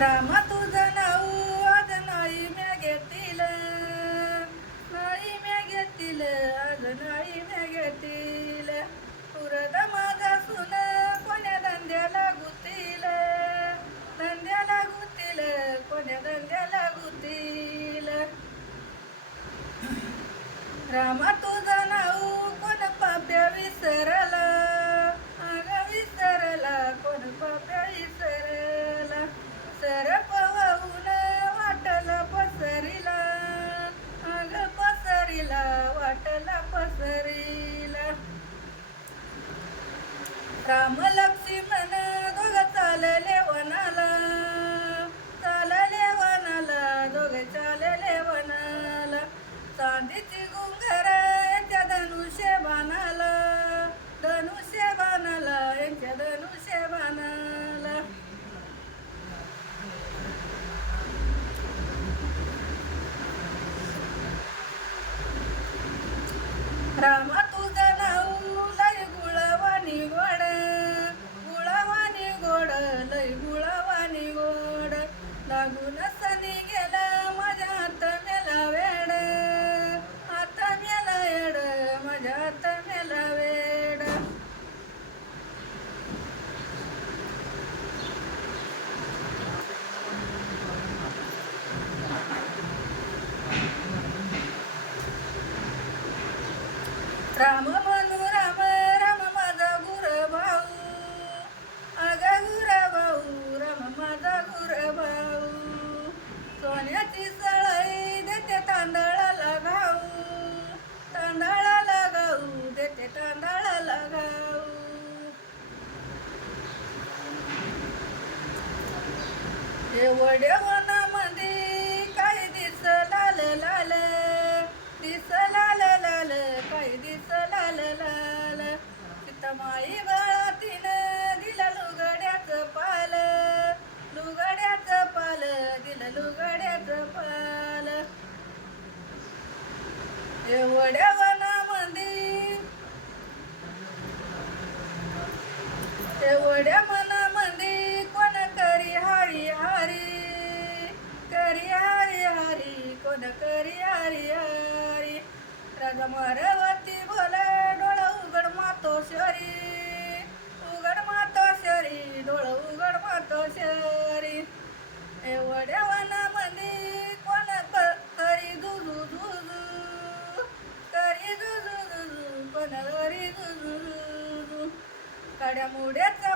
रामा तुझं राम लक्ष्मण दोघ चालले वनाला. चालले वनाला दोघे चालले वनाला. चांदीची गुंगर यांच्या धनुष्य बाणाला. धनुष्य बाणाला यांच्या धनुष्य बाणाला. रामा राम म्हणू राम राम माझा गुर भाऊ अग गुर भाऊ राम माझा गुर भाऊ सोन्याची सळई देते तांदळाला घाऊ. तांदळाला गाऊ देते तांदळाला घाऊ. एवढ्या काय दिस लाल लाल सीतामाई बाळातीन दिला लुगड्याच पाल लुगड्याच पाल दिलं लुगड्याच पाल. एवढ्या मनामध्ये एवढ्या मनामध्ये कोण करी हरी हरी करी हरी हरी कोण करी हरी हरी. राजा मारवती घडामोड्याचा